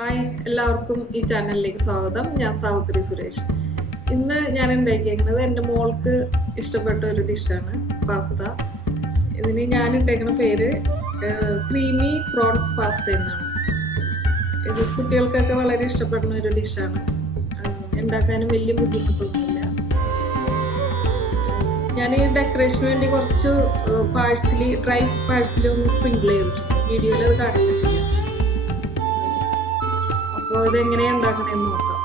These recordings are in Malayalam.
ഹായ് എല്ലാവർക്കും ഈ ചാനലിലേക്ക് സ്വാഗതം. ഞാൻ സാവിത്രി സുരേഷ്. ഇന്ന് ഞാൻ ഉണ്ടാക്കിയിരിക്കുന്നത് എൻ്റെ മോൾക്ക് ഇഷ്ടപ്പെട്ട ഒരു ഡിഷാണ് പാസ്ത. ഇതിന് ഞാൻ ഉണ്ടാക്കുന്ന പേര് ക്രീമി പ്രോൺസ് പാസ്ത എന്നാണ്. ഇത് കുട്ടികൾക്കൊക്കെ വളരെ ഇഷ്ടപ്പെടുന്ന ഒരു ഡിഷാണ്. ഉണ്ടാക്കാനും വലിയ ബുദ്ധിമുട്ടൊന്നുമില്ല. ഞാൻ ഈ ഡെക്കറേഷന് വേണ്ടി കുറച്ച് ഡ്രൈ പാഴ്സലി ഒന്ന് സ്പ്രിങ്കിൾ ചെയ്തിട്ടുണ്ട്. വീഡിയോയിൽ അത് കാണിച്ചിട്ടില്ല. അപ്പോൾ ഇതെങ്ങനെയാണ് ഉണ്ടാക്കണമെന്ന് നോക്കാം.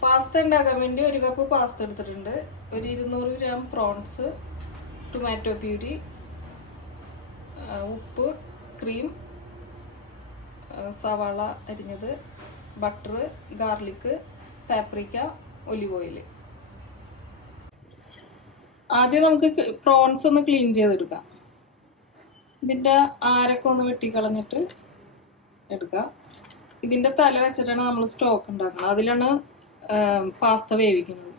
പാസ്ത ഉണ്ടാക്കാൻ വേണ്ടി ഒരു കപ്പ് പാസ്ത എടുത്തിട്ടുണ്ട്. ഒരു 200 ഗ്രാം പ്രോൺസ്, ടൊമാറ്റോ പ്യൂരി, ഉപ്പ്, ക്രീം, സവാള അരിഞ്ഞത്, butter, garlic, paprika, olive oil. ആദ്യം നമുക്ക് പ്രോൺസ് ഒന്ന് ക്ലീൻ ചെയ്തെടുക്കാം. ഇതിൻ്റെ ആരൊക്കെ ഒന്ന് വെട്ടിക്കളഞ്ഞിട്ട് എടുക്കുക. ഇതിൻ്റെ തല വെച്ചിട്ടാണ് നമ്മൾ സ്റ്റോക്ക് ഉണ്ടാക്കുന്നത്. അതിലാണ് പാസ്ത വേവിക്കുന്നത്.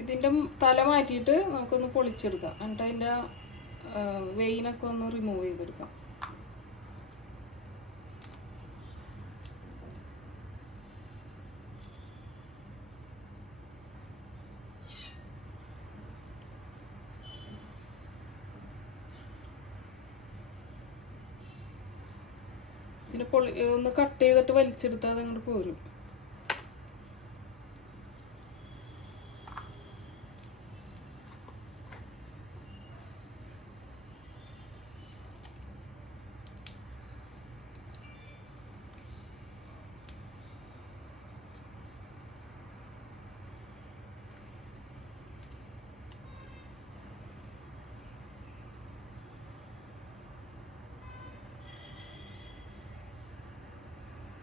ഇതിൻ്റെ തല മാറ്റിയിട്ട് നമുക്കൊന്ന് പൊളിച്ചെടുക്കാം. എന്നിട്ട് അതിൻ്റെ വെയിനൊക്കെ ഒന്ന് റിമൂവ് ചെയ്തെടുക്കാം. പിന്നെ ഒന്ന് കട്ട് ചെയ്തിട്ട് വലിച്ചെടുത്താൽ അത് അങ്ങോട്ട് പോരും.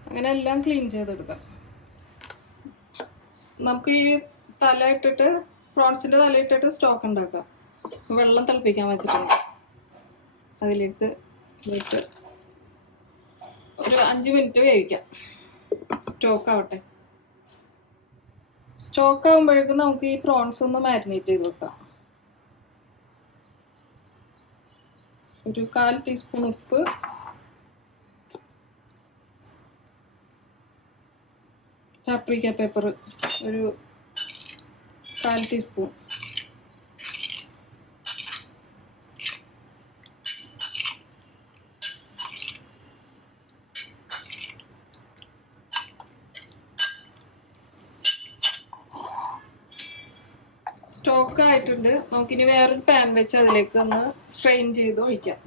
അങ്ങനെ എല്ലാം ക്ലീൻ ചെയ്തെടുക്കാം. നമുക്ക് ഈ തല ഇട്ടിട്ട് പ്രോൺസിൻ്റെ തല ഇട്ടിട്ട് സ്റ്റോക്ക് ഉണ്ടാക്കാം. വെള്ളം തിളപ്പിക്കാൻ വെച്ചിട്ടുണ്ട്. അതിലേക്ക് ഇട്ട് ഒരു 5 മിനിറ്റ് വേവിക്കാം. സ്റ്റോക്ക് ആവട്ടെ. സ്റ്റോക്ക് ആകുമ്പോഴേക്കും നമുക്ക് ഈ പ്രോൺസ് ഒന്ന് മാരിനേറ്റ് ചെയ്ത് വെക്കാം. ഒരു 1/4 ടീസ്പൂൺ ഉപ്പ്, പാപ്രിക്ക പെപ്പർ ഒരു 1/4 ടീസ്പൂൺ, സ്റ്റോക്ക് ആയിട്ടുണ്ട്. നമുക്കിനി വേറൊരു പാൻ വെച്ച് അതിലേക്ക് ഒന്ന് സ്ട്രെയിൻ ചെയ്ത് ഒഴിക്കാം.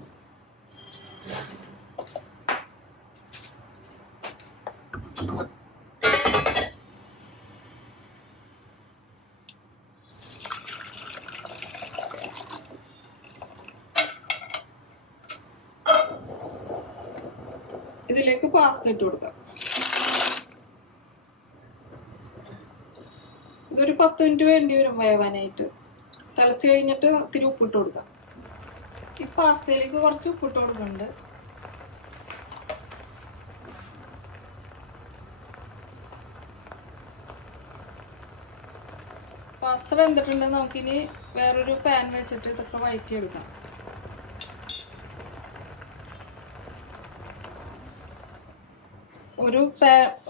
ഇതിലേക്ക് പാസ്ത ഇട്ട് കൊടുക്കാം. ഇതൊരു 10 മിനിറ്റ് വേണ്ടി വരും വേവാനായിട്ട്. തിളച്ച് കഴിഞ്ഞിട്ട് ഇത്തിരി ഉപ്പിട്ട് കൊടുക്കാം. ഈ പാസ്തയിലേക്ക് കുറച്ച് ഉപ്പിട്ട് കൊടുക്കുന്നുണ്ട്. പാസ്ത വെന്തിട്ടുണ്ടെങ്കിൽ നമുക്കിനി വേറൊരു പാൻ വെച്ചിട്ട് ഇതൊക്കെ വഴറ്റിയെടുക്കാം.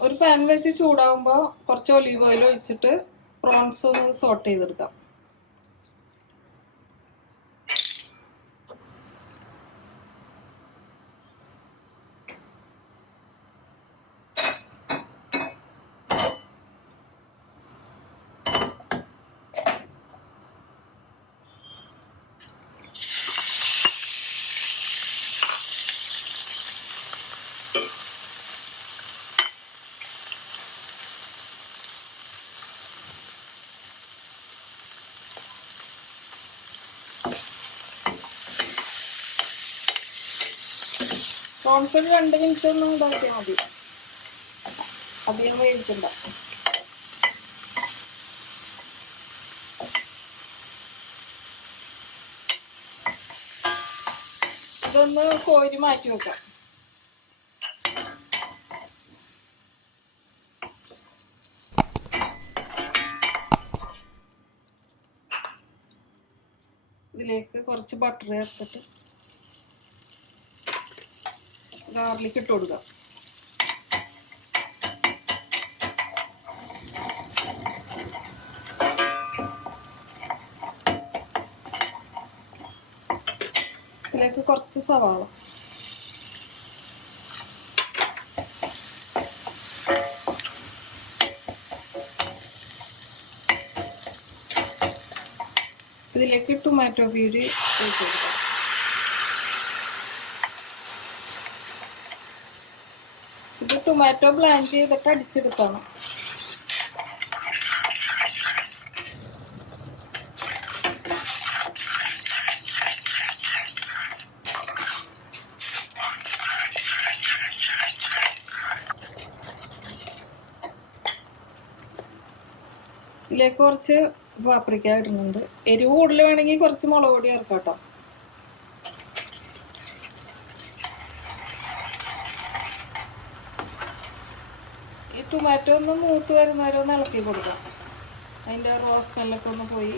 ഒരു പാൻ വെച്ച് ചൂടാകുമ്പോൾ കുറച്ച് ഒലിവ് ഓയിൽ ഒഴിച്ചിട്ട് പ്രോൺസ് ഒന്ന് സോട്ട് ചെയ്തെടുക്കാം. പ്രോൺസ് ഒരു 2 മിനിറ്റ് ഒന്നും ഇതാക്കിയാൽ മതി. അധികം വേവിക്കണ്ട. ഇതൊന്ന് കോരി മാറ്റി വെക്കാം. ഇതിലേക്ക് കുറച്ച് ബട്ടർ ചേർത്തിട്ട് ഗാർലിക് ഇട്ട് കൊടുക്കാം. ഇതിലേക്ക് കുറച്ച് സവാള, ഇതിലേക്ക് ടൊമാറ്റോ പ്യൂരി ഒഴിച്ച് കൊടുക്കാം. ഇത് ടൊമാറ്റോ ബ്ലാൻഡ് ചെയ്തിട്ട് അടിച്ചെടുക്കണം. ഇതിലേക്ക് കുറച്ച് പാപ്രിക്ക ഇടുന്നുണ്ട്. എരിവ് കൂടുതൽ വേണമെങ്കിൽ കുറച്ച് മുളക് പൊടി ചേർക്കാം കേട്ടോ. ഈ ടൊമാറ്റോ ഒന്ന് മൂത്ത് വരുന്നവരെ ഒന്ന് ഇളക്കി കൊടുക്കാം. അതിൻ്റെ റോസ് സ്മെല്ലൊക്കെ ഒന്ന് പോയി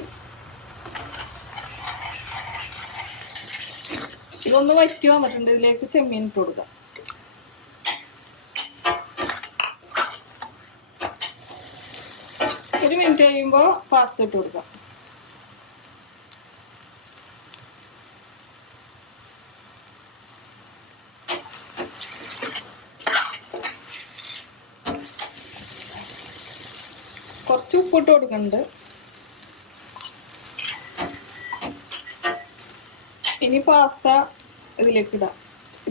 ഇതൊന്ന് വറ്റി വന്നിട്ടുണ്ട്. ഇതിലേക്ക് ചെമ്മീൻ ഇട്ട് കൊടുക്കാം. ഒരു മിനിറ്റ് കഴിയുമ്പോൾ പാസ്ത ഇട്ട് കൊടുക്കാം. കുറച്ച് ഉപ്പിട്ട് കൊടുക്കുന്നുണ്ട്. ഇനി പാസ്ത ഇതിലേക്ക് ഇടാം.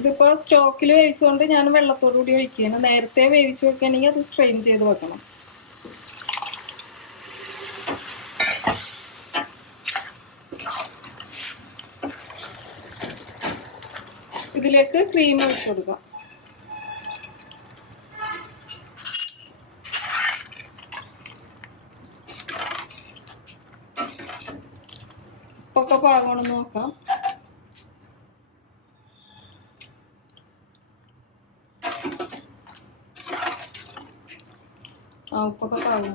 ഇതിപ്പോൾ സ്റ്റോക്കിൽ വേവിച്ചുകൊണ്ട് ഞാൻ വെള്ളത്തോടു കൂടി ഒഴിക്കുകയാണ്. നേരത്തെ വേവിച്ച് വെക്കുകയാണെങ്കിൽ അത് സ്ട്രെയിൻ ചെയ്ത് വെക്കണം. ഇതിലേക്ക് ക്രീം ഒഴിച്ച് കൊടുക്കാം. ഉപ്പൊക്കെ പാകമാണെന്ന് നോക്കാം. ഉപ്പൊക്കെ പാകം.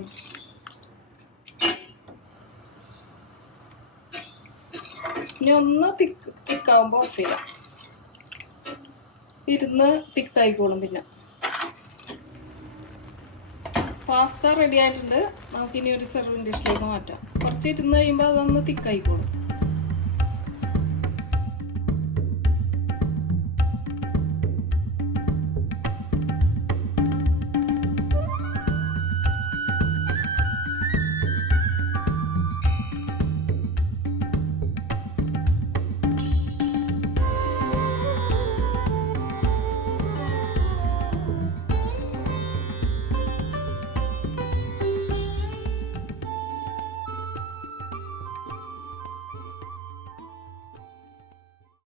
ഇനി ഒന്ന് തിക്കാവുമ്പോൾ ഓഫ് ചെയ്യാം. ഇരുന്ന് തിക്കായിക്കോളും. പിന്നെ പാസ്ത റെഡി ആയിട്ടുണ്ട്. നമുക്കിനി ഒരു സെർവിങ് ഡിഷിലേക്ക് മാറ്റാം. കുറച്ച് ഇരുന്ന് കഴിയുമ്പോൾ അതൊന്ന് തിക്കായിക്കോളും.